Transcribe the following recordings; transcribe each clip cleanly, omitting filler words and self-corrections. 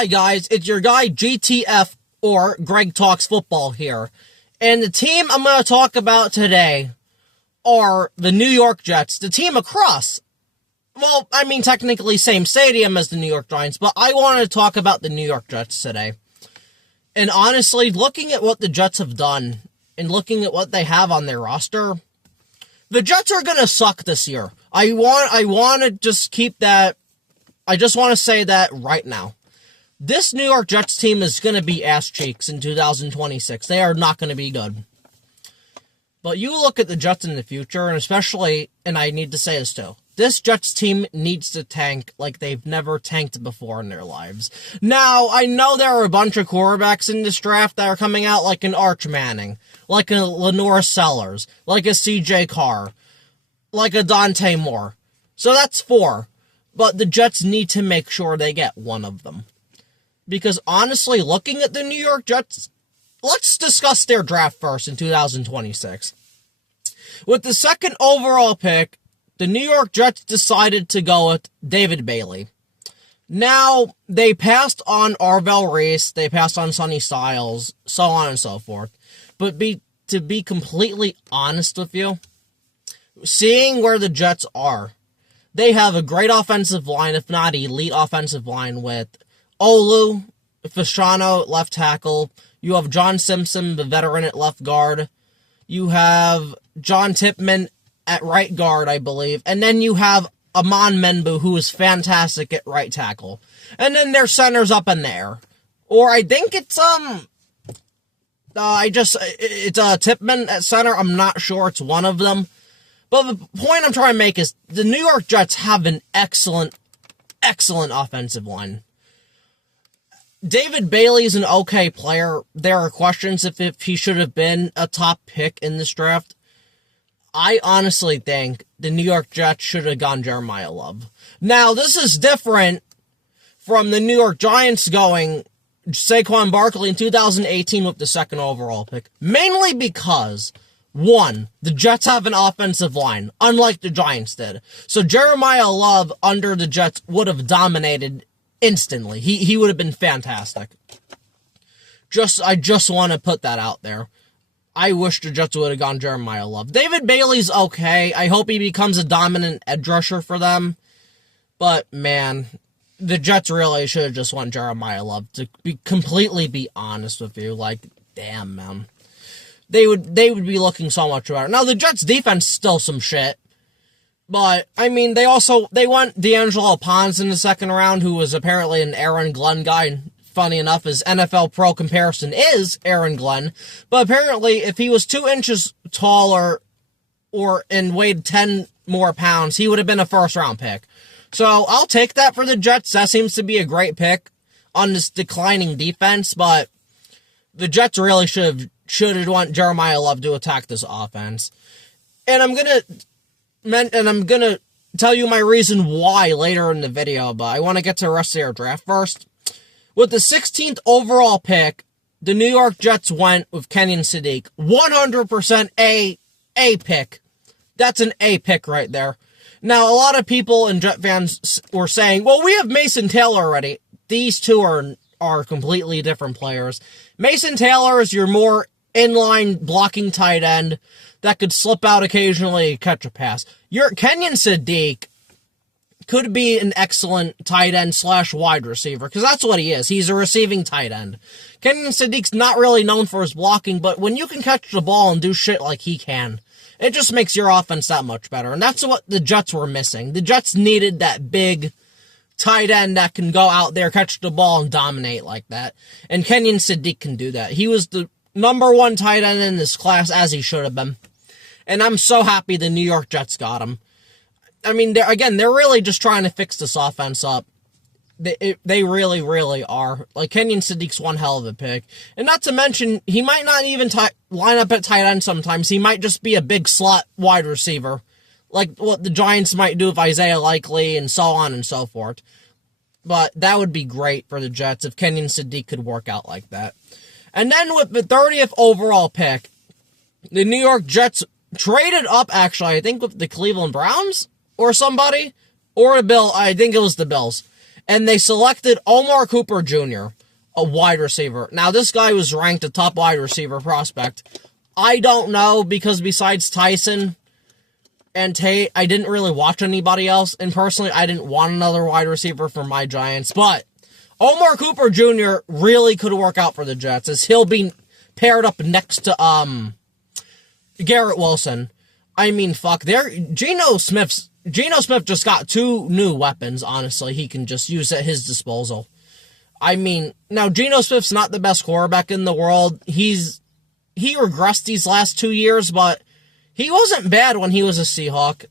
Hi guys, it's your guy GTF, or Greg Talks Football here. And the team I'm going to talk about today are the New York Jets, the team across. Well, I mean technically same stadium as the New York Giants, but I wanted to talk about the New York Jets today. And honestly, looking at what the Jets have done, and looking at what they have on their roster, the Jets are going to suck this year. I want to just keep that, I just want to say that right now. This New York Jets team is going to be ass cheeks in 2026. They are not going to be good. But you look at the Jets in the future, and especially, and I need to say this too, this Jets team needs to tank like they've never tanked before in their lives. Now, I know there are a bunch of quarterbacks in this draft that are coming out like an Arch Manning, like a Lenore Sellers, like a CJ Carr, like a Dante Moore. So that's 4. But the Jets need to make sure they get one of them. Because honestly, looking at the New York Jets, let's discuss their draft first in 2026. With the second overall pick, the New York Jets decided to go with David Bailey. Now, they passed on Arvell Reese, they passed on Sonny Styles, so on and so forth. But to be completely honest with you, seeing where the Jets are, they have a great offensive line, if not elite offensive line, with Olu, Fasciano, left tackle. You have John Simpson, the veteran, at left guard. You have John Tipman at right guard, I believe. And then you have Amon Menbu, who is fantastic at right tackle. And then their center's up in there. Or I think it's, Tipman at center. I'm not sure. It's one of them. But the point I'm trying to make is the New York Jets have an excellent offensive line. David Bailey is an okay player. There are questions if he should have been a top pick in this draft. I honestly think the New York Jets should have gone Jeremiah Love. Now, this is different from the New York Giants going Saquon Barkley in 2018 with the second overall pick. Mainly because, 1, the Jets have an offensive line, unlike the Giants did. So Jeremiah Love under the Jets would have dominated instantly. He would have been fantastic. I just want to put that out there. I wish the Jets would have gone Jeremiah Love. David Bailey's okay. I hope he becomes a dominant edge rusher for them. But, man, the Jets really should have just won Jeremiah Love, to completely be honest with you. Like, damn, man. They would be looking so much better. Now, the Jets' defense is still some shit. But, I mean, they went D'Angelo Pons in the second round, who was apparently an Aaron Glenn guy. Funny enough, his NFL Pro comparison is Aaron Glenn. But apparently, if he was 2 inches taller and weighed 10 more pounds, he would have been a first-round pick. So, I'll take that for the Jets. That seems to be a great pick on this declining defense. But the Jets really should have want Jeremiah Love to attack this offense. And I'm gonna tell you my reason why later in the video, but I want to get to the rest of their draft first. With the 16th overall pick, the New York Jets went with Kenyon Sadiq. 100% A pick. That's an A pick right there. Now, a lot of people and Jet fans were saying, well, we have Mason Taylor already. These two are completely different players. Mason Taylor is your more inline blocking tight end that could slip out occasionally and catch a pass. Your Kenyon Sadiq could be an excellent tight end / wide receiver, because that's what he is. He's a receiving tight end. Kenyon Sadiq's not really known for his blocking, but when you can catch the ball and do shit like he can, it just makes your offense that much better. And that's what the Jets were missing. The Jets needed that big tight end that can go out there, catch the ball, and dominate like that. And Kenyon Sadiq can do that. He was the #1 tight end in this class, as he should have been. And I'm so happy the New York Jets got him. I mean, they're really just trying to fix this offense up. They really, really are. Like, Kenyon Sadiq's one hell of a pick. And not to mention, he might not even line up at tight end sometimes. He might just be a big slot wide receiver, like what the Giants might do with Isaiah Likely and so on and so forth. But that would be great for the Jets if Kenyon Sadiq could work out like that. And then with the 30th overall pick, the New York Jets traded up, actually, I think with the Cleveland Browns or somebody, or the Bill. I think it was the Bills. And they selected Omar Cooper Jr., a wide receiver. Now, this guy was ranked a top wide receiver prospect. I don't know, because besides Tyson and Tate, I didn't really watch anybody else. And personally, I didn't want another wide receiver for my Giants. But Omar Cooper Jr. really could work out for the Jets, as he'll be paired up next to Garrett Wilson. I mean, fuck, Geno Smith just got 2 new weapons, honestly, he can just use at his disposal. I mean, now, Geno Smith's not the best quarterback in the world. He regressed these last 2 years, but he wasn't bad when he was a Seahawk.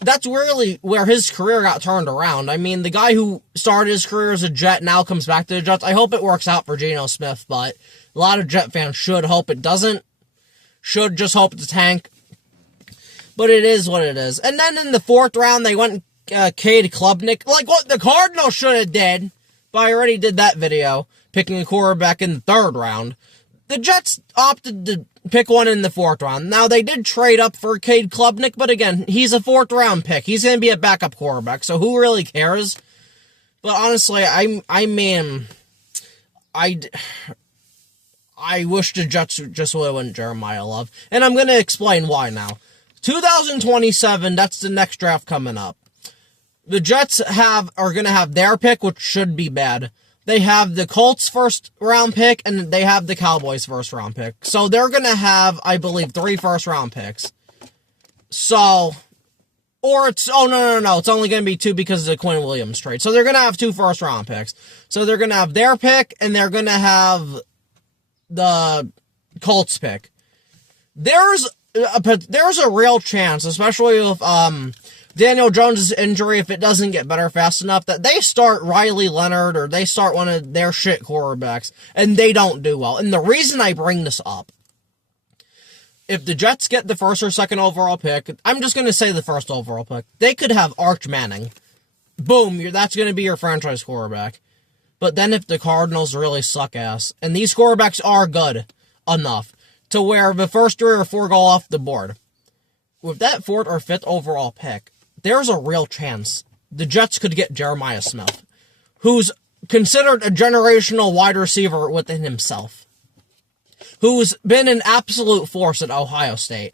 That's really where his career got turned around. I mean, the guy who started his career as a Jet now comes back to the Jets. I hope it works out for Geno Smith, but a lot of Jet fans should hope it doesn't. Should just hope it's a tank. But it is what it is. And then in the 4th round, they went Cade Klubnik. Like what the Cardinals should have did. But I already did that video, picking a quarterback in the 3rd round. The Jets opted to pick one in the 4th round. Now, they did trade up for Cade Klubnik, but again, he's a 4th round pick. He's going to be a backup quarterback, so who really cares? But honestly, I mean, I wish the Jets just would have went Jeremiah Love. And I'm going to explain why now. 2027, that's the next draft coming up. The Jets are going to have their pick, which should be bad. They have the Colts' 1st round pick, and they have the Cowboys' 1st round pick. So they're going to have, I believe, 3 1st round picks. So, or it's, oh, no. It's only going to be 2 because of the Quinn Williams trade. So they're going to have 2 1st round picks. So they're going to have their pick, and they're going to have the Colts' pick. There's a real chance, especially with Daniel Jones' injury, if it doesn't get better fast enough, that they start Riley Leonard or they start one of their shit quarterbacks, and they don't do well. And the reason I bring this up, if the Jets get the 1st or 2nd overall pick, I'm just going to say the 1st overall pick, they could have Arch Manning. Boom, that's going to be your franchise quarterback. But then if the Cardinals really suck ass, and these quarterbacks are good enough to where the first 3 or 4 go off the board, with that 4th or 5th overall pick, there's a real chance the Jets could get Jeremiah Smith, who's considered a generational wide receiver within himself, who's been an absolute force at Ohio State.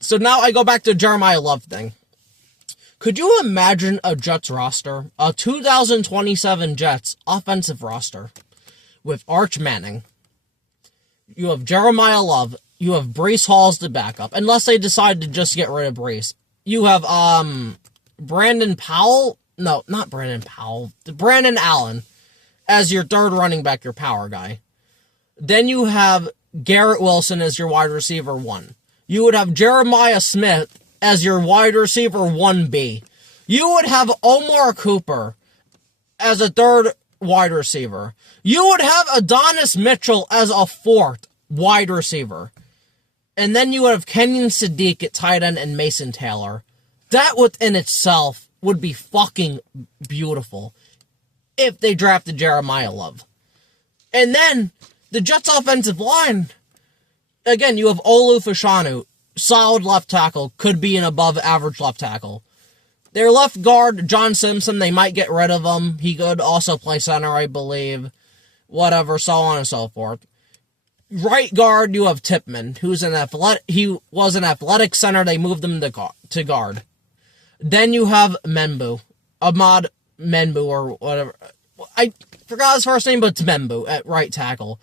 So now I go back to the Jeremiah Love thing. Could you imagine a Jets roster, a 2027 Jets offensive roster, with Arch Manning? You have Jeremiah Love. You have Breece Hall as the backup, unless they decide to just get rid of Breece. You have Brandon Powell. No, not Brandon Powell. Brandon Allen as your 3rd running back, your power guy. Then you have Garrett Wilson as your wide receiver 1. You would have Jeremiah Smith as your wide receiver 1B. You would have Omar Cooper as a 3rd wide receiver. You would have Adonis Mitchell as a 4th wide receiver. And then you would have Kenyon Sadiq at tight end and Mason Taylor. That within itself would be fucking beautiful if they drafted Jeremiah Love. And then the Jets offensive line, again, you have Olu Fashanu, solid left tackle, could be an above average left tackle. Their left guard, John Simpson, they might get rid of him. He could also play center, I believe. Whatever, so on and so forth. Right guard, you have Tipman, who's he was an athletic center. They moved him to guard. Then you have Ahmad Membu, or whatever. I forgot his first name, but it's Membu at right tackle.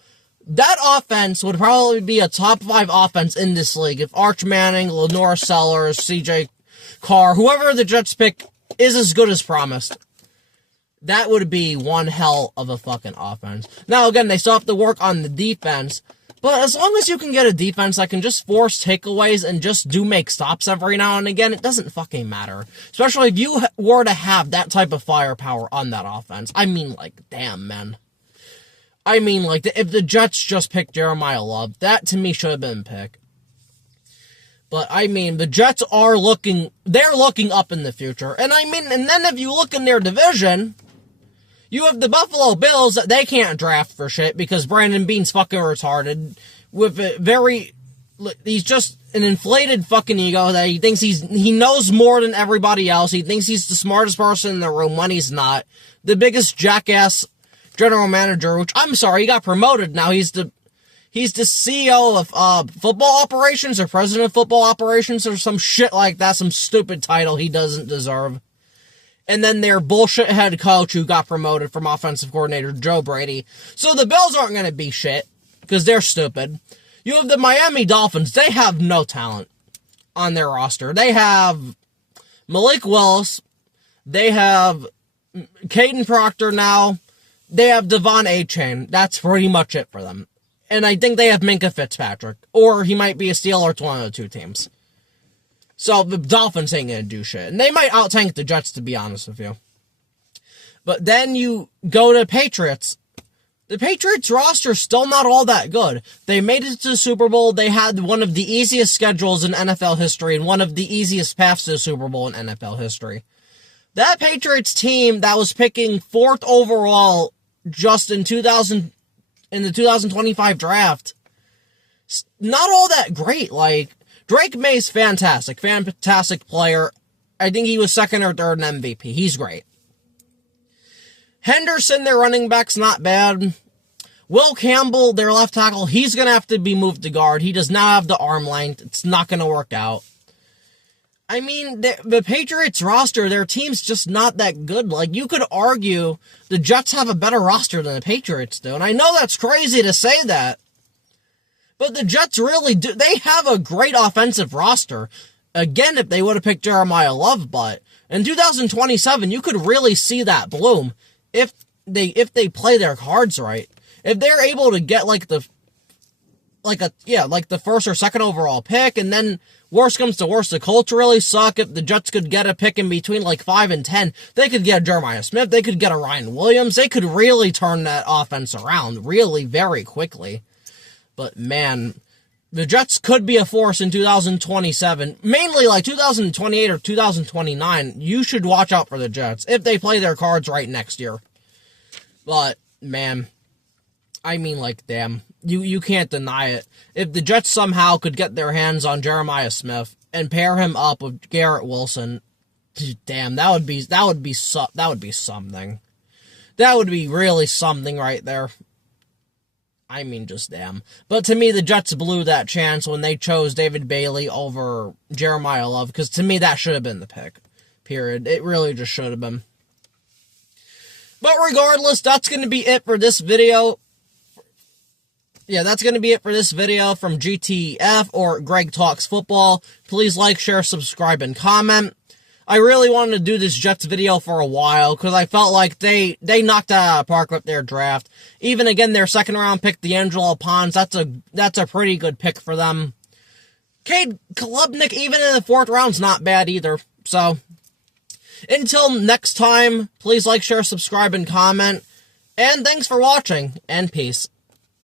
That offense would probably be a top 5 offense in this league if Arch Manning, Lenore Sellers, CJ Carr, whoever the Jets pick is as good as promised. That would be one hell of a fucking offense. Now, again, they still have to work on the defense, but as long as you can get a defense that can just force takeaways and just make stops every now and again, it doesn't fucking matter. Especially if you were to have that type of firepower on that offense. I mean, like, damn, man. I mean, like, if the Jets just picked Jeremiah Love, that to me should have been a pick. But, I mean, the Jets are they're looking up in the future. And, I mean, and then if you look in their division, you have the Buffalo Bills that they can't draft for shit because Brandon Beane's fucking retarded. With a he's just an inflated fucking ego that he thinks he knows more than everybody else. He thinks he's the smartest person in the room when he's not. The biggest jackass general manager, which I'm sorry, he got promoted now. He's the CEO of football operations or president of football operations or some shit like that, some stupid title he doesn't deserve. And then their bullshit head coach who got promoted from offensive coordinator, Joe Brady. So the Bills aren't going to be shit because they're stupid. You have the Miami Dolphins. They have no talent on their roster. They have Malik Willis. They have Caden Proctor now. They have Devon Achane. That's pretty much it for them. And I think they have Minkah Fitzpatrick. Or he might be a steal or it's one of the two teams. So the Dolphins ain't going to do shit. And they might out-tank the Jets, to be honest with you. But then you go to Patriots. The Patriots roster still not all that good. They made it to the Super Bowl. They had one of the easiest schedules in NFL history and one of the easiest paths to the Super Bowl in NFL history. That Patriots team that was picking 4th overall just in the 2025 draft, not all that great. Like, Drake May's fantastic player. I think he was 2nd or 3rd in MVP. He's great. Henderson, their running back's not bad. Will Campbell, their left tackle, he's going to have to be moved to guard. He does not have the arm length. It's not going to work out. I mean, the Patriots roster, their team's just not that good. Like, you could argue the Jets have a better roster than the Patriots do. And I know that's crazy to say that. But the Jets really do. They have a great offensive roster. Again, if they would have picked Jeremiah Love, but in 2027, you could really see that bloom if they play their cards right. If they're able to get like the 1st or 2nd overall pick, and then worst comes to worst, the Colts really suck. If the Jets could get a pick in between like 5 and 10, they could get a Jeremiah Smith, they could get a Ryan Williams, they could really turn that offense around really very quickly. But man, the Jets could be a force in 2027, mainly like 2028 or 2029. You should watch out for the Jets if they play their cards right next year. But man, I mean, like, damn, you can't deny it. If the Jets somehow could get their hands on Jeremiah Smith and pair him up with Garrett Wilson, damn, that would be something. That would be really something right there. I mean, just damn. But to me, the Jets blew that chance when they chose David Bailey over Jeremiah Love, because to me, that should have been the pick. Period. It really just should have been. But regardless, that's going to be it for this video. Yeah, that's going to be it for this video from GTF or Greg Talks Football. Please like, share, subscribe, and comment. I really wanted to do this Jets video for a while because I felt like they knocked it out of the park with their draft. Even again, their 2nd round pick, D'Angelo Pons, that's a pretty good pick for them. Cade Klubnik, even in the 4th round's not bad either. So, until next time, please like, share, subscribe, and comment. And thanks for watching, and peace.